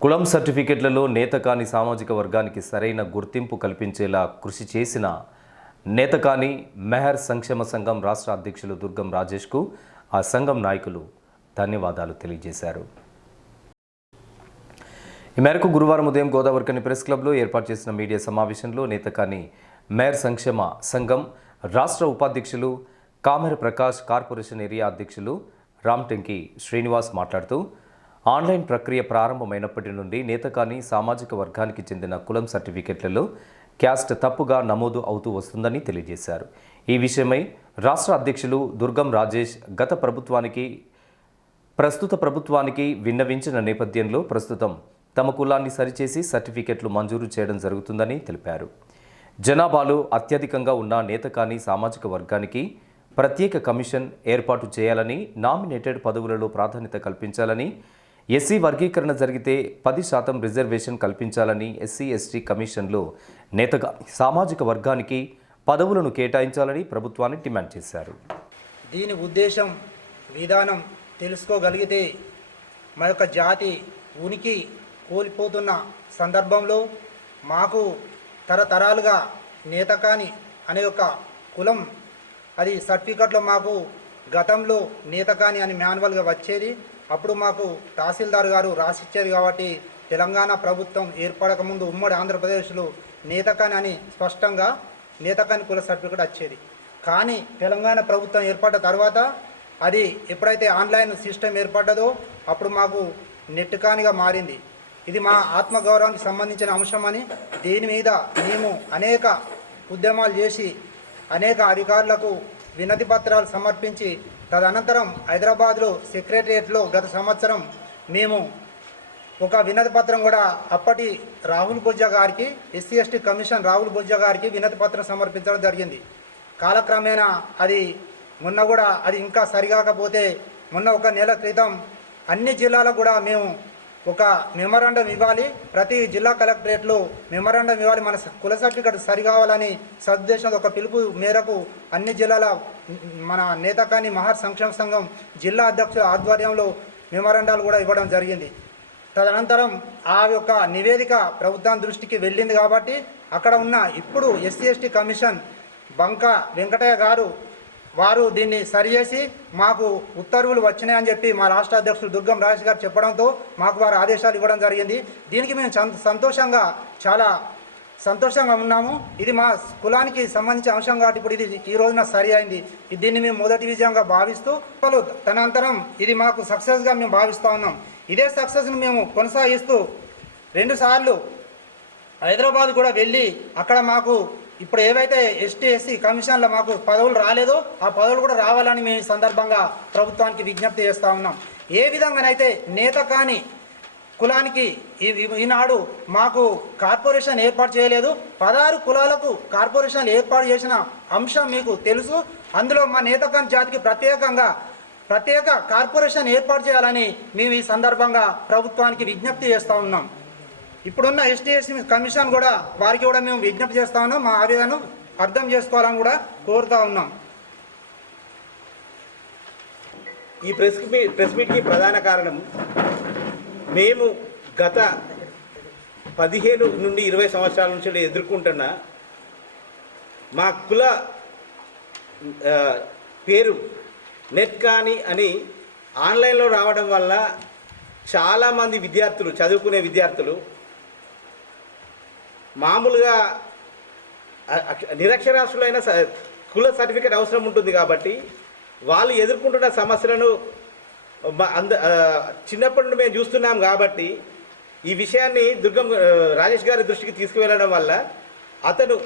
కులం సర్టిఫికెట్లలో నేతకాని సామాజిక వర్గానికి సరైన గుర్తింపు కల్పించేలా కృషి చేసిన నేతకాని మెహర్ సంక్షేమ సంఘం రాష్ట్ర అధ్యక్షులు దుర్గం రాజేష్కు ఆ సంఘం నాయకులు ధన్యవాదాలు తెలియజేశారు. ఈ మేరకు గురువారం ఉదయం గోదావరికని ప్రెస్ క్లబ్లో ఏర్పాటు చేసిన మీడియా సమావేశంలో నేతకాని మేయర్ సంక్షేమ సంఘం రాష్ట్ర ఉపాధ్యక్షులు కామెర ప్రకాష్ కార్పొరేషన్ ఏరియా అధ్యక్షులు రామ్టెంకి శ్రీనివాస్ మాట్లాడుతూ ఆన్లైన్ ప్రక్రియ ప్రారంభమైనప్పటి నుండి నేతకాని సామాజిక వర్గానికి చెందిన కులం సర్టిఫికెట్లలో క్యాస్ట్ తప్పుగా నమోదు అవుతూ వస్తుందని తెలియజేశారు. ఈ విషయమై రాష్ట్ర అధ్యక్షులు దుర్గం రాజేష్ గత ప్రభుత్వానికి ప్రస్తుత ప్రభుత్వానికి విన్నవించిన నేపథ్యంలో ప్రస్తుతం తమ కులాన్ని సరిచేసి సర్టిఫికెట్లు మంజూరు చేయడం జరుగుతుందని తెలిపారు. జనాభాలో అత్యధికంగా ఉన్న నేతకాని సామాజిక వర్గానికి ప్రత్యేక కమిషన్ ఏర్పాటు చేయాలని నామినేటెడ్ పదవులలో ప్రాధాన్యత కల్పించాలని ఎస్సీ వర్గీకరణ జరిగితే పది శాతం రిజర్వేషన్ కల్పించాలని ఎస్సీ ఎస్టీ కమిషన్లో నేతగా సామాజిక వర్గానికి పదవులను కేటాయించాలని ప్రభుత్వాన్ని డిమాండ్ చేశారు. దీని ఉద్దేశం విధానం తెలుసుకోగలిగితే మా యొక్క జాతి ఉనికి కోల్పోతున్న సందర్భంలో మాకు తరతరాలుగా నేతకాని అనే ఒక కులం అది సర్టిఫికెట్లో మాకు గతంలో నేతకాని అని మాన్యువల్గా వచ్చేది. అప్పుడు మాకు తహసీల్దార్ గారు రాసిచ్చేది కాబట్టి తెలంగాణ ప్రభుత్వం ఏర్పడక ముందు ఉమ్మడి ఆంధ్రప్రదేశ్లో నేతకాని అని స్పష్టంగా నేతకాని కుల సర్టిఫికెట్ వచ్చేది. కానీ తెలంగాణ ప్రభుత్వం ఏర్పడ్డ తర్వాత అది ఎప్పుడైతే ఆన్లైన్ సిస్టమ్ ఏర్పడ్డదో అప్పుడు మాకు నెట్కానిగా మారింది. ఇది మా ఆత్మగౌరవానికి సంబంధించిన అంశమని దీని మీద మేము అనేక ఉద్యమాలు చేసి అనేక అధికారులకు వినతి పత్రాలు సమర్పించి తదనంతరం హైదరాబాద్లో సెక్రటరియట్లో గత సంవత్సరం మేము ఒక వినతి పత్రం కూడా అప్పటి రాహుల్ బొజ్జా గారికి SC ST commission Rahul Bojja గారికి వినతి పత్రం సమర్పించడం జరిగింది. కాలక్రమేణా అది మొన్న కూడా అది ఇంకా సరిగాకపోతే మొన్న ఒక నెల క్రితం అన్ని జిల్లాలకు కూడా మేము ఒక మెమరాండం ఇవ్వాలి. ప్రతి జిల్లా కలెక్టరేట్లో మెమరాండం ఇవ్వాలి. మన కుల సర్టిఫికెట్ సరి కావాలని సదుద్దేశంతో ఒక పిలుపు మేరకు అన్ని జిల్లాల మన నేతకాని మహర్ సంక్షేమ సంఘం జిల్లా అధ్యక్షుల ఆధ్వర్యంలో మెమరాండాలు కూడా ఇవ్వడం జరిగింది. తదనంతరం ఆ యొక్క నివేదిక ప్రభుత్వం దృష్టికి వెళ్ళింది కాబట్టి అక్కడ ఉన్న ఇప్పుడు ఎస్సీ ఎస్టీ కమిషన్ బంక వెంకటయ్య గారు వారు దీన్ని సరిచేసి మాకు ఉత్తర్వులు వచ్చినాయని చెప్పి మా రాష్ట్ర అధ్యక్షుడు దుర్గం రాజేష్ గారు చెప్పడంతో మాకు వారు ఆదేశాలు ఇవ్వడం జరిగింది. దీనికి మేము సంతోషంగా చాలా సంతోషంగా ఉన్నాము. ఇది మా కులానికి సంబంధించిన అంశం కాబట్టి ఇప్పుడు ఇది ఈ రోజున సరి అయింది. దీన్ని మేము మొదటి విజయంగా భావిస్తూ వాళ్ళు తనంతరం ఇది మాకు సక్సెస్గా మేము భావిస్తూ ఉన్నాం. ఇదే సక్సెస్ను మేము కొనసాగిస్తూ రెండుసార్లు హైదరాబాద్ కూడా వెళ్ళి అక్కడ మాకు ఇప్పుడు ఏవైతే ఎస్టీ ఎస్సీ కమిషన్లో మాకు పదవులు రాలేదో ఆ పదవులు కూడా రావాలని మేము ఈ సందర్భంగా ప్రభుత్వానికి విజ్ఞప్తి చేస్తూ ఉన్నాం. ఏ విధంగానైతే నేత కాని కులానికి ఈనాడు మాకు కార్పొరేషన్ ఏర్పాటు చేయలేదు పదహారు కులాలకు కార్పొరేషన్ ఏర్పాటు చేసిన అంశం మీకు తెలుసు. అందులో మా నేతకాని జాతికి ప్రత్యేకంగా ప్రత్యేక కార్పొరేషన్ ఏర్పాటు చేయాలని మేము ఈ సందర్భంగా ప్రభుత్వానికి విజ్ఞప్తి చేస్తూ ఉన్నాం. ఇప్పుడున్న ఎస్టీఎస్సీ కమిషన్ కూడా వారికి కూడా మేము విజ్ఞప్తి చేస్తా ఉన్నాం. మా ఆవేదనను అర్థం చేసుకోవాలని కూడా కోరుతా ఉన్నాం. ఈ ప్రెస్ ప్రెస్ మీట్కి ప్రధాన కారణం మేము గత పదిహేను నుండి ఇరవై సంవత్సరాల నుంచి ఎదుర్కొంటున్న మా కుల పేరు నెట్ కానీ అని ఆన్లైన్లో రావడం వల్ల చాలామంది విద్యార్థులు చదువుకునే విద్యార్థులు మామూలుగా అక్ష- నిరక్షరాస్యులైన స- కుల సర్టిఫికేట్ అవసరం ఉంటుంది కాబట్టి వాళ్ళు ఎదుర్కొంటున్న సమస్యలను అంద చిన్నప్పటి నుండి మేము చూస్తున్నాం కాబట్టి ఈ విషయాన్ని దుర్గం రాజేష్ గారి దృష్టికి తీసుకువెళ్ళడం వల్ల అతను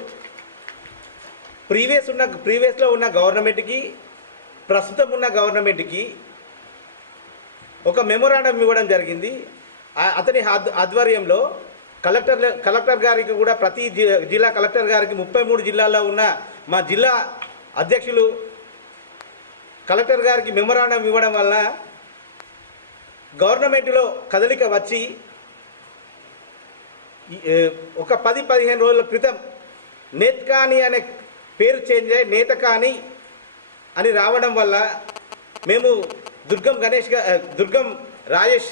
ప్రీవియస్ ఉన్న ప్రీవియస్లో ఉన్న గవర్నమెంట్కి ప్రస్తుతం ఉన్న గవర్నమెంట్కి ఒక మెమొరాండం ఇవ్వడం జరిగింది. అతని ఆద్- ఆధ్వర్యంలో కలెక్టర్ కలెక్టర్ గారికి కూడా ప్రతి జి- జిల్లా కలెక్టర్ గారికి ముప్పై మూడు జిల్లాల్లో ఉన్న మా జిల్లా అధ్యక్షులు కలెక్టర్ గారికి మెమొరాండం ఇవ్వడం వల్ల గవర్నమెంట్లో కదలిక వచ్చి ఒక పది పదిహేను రోజుల క్రితం నేత్కాని అనే పేరు చేంజ్ అయ్యి నేతకాని అని రావడం వల్ల మేము దుర్గం గణేష్ దుర్గం రాజేష్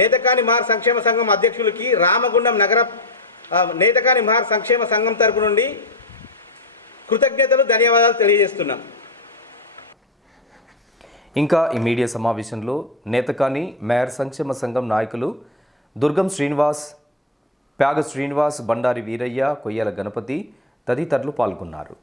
నేతకాని మహార్ సంక్షేమ సంఘం అధ్యక్షులకి రామగుండం నగర నేతకాని మహార్ సంక్షేమ సంఘం తరపు నుండి కృతజ్ఞతలు ధన్యవాదాలు తెలియజేస్తున్నాం. ఇంకా ఈ మీడియా సమావేశంలో నేతకాని మేయర్ సంక్షేమ సంఘం నాయకులు దుర్గం శ్రీనివాస్ ప్యాగ శ్రీనివాస్ బండారి వీరయ్య కొయ్యాల గణపతి తదితరులు పాల్గొన్నారు.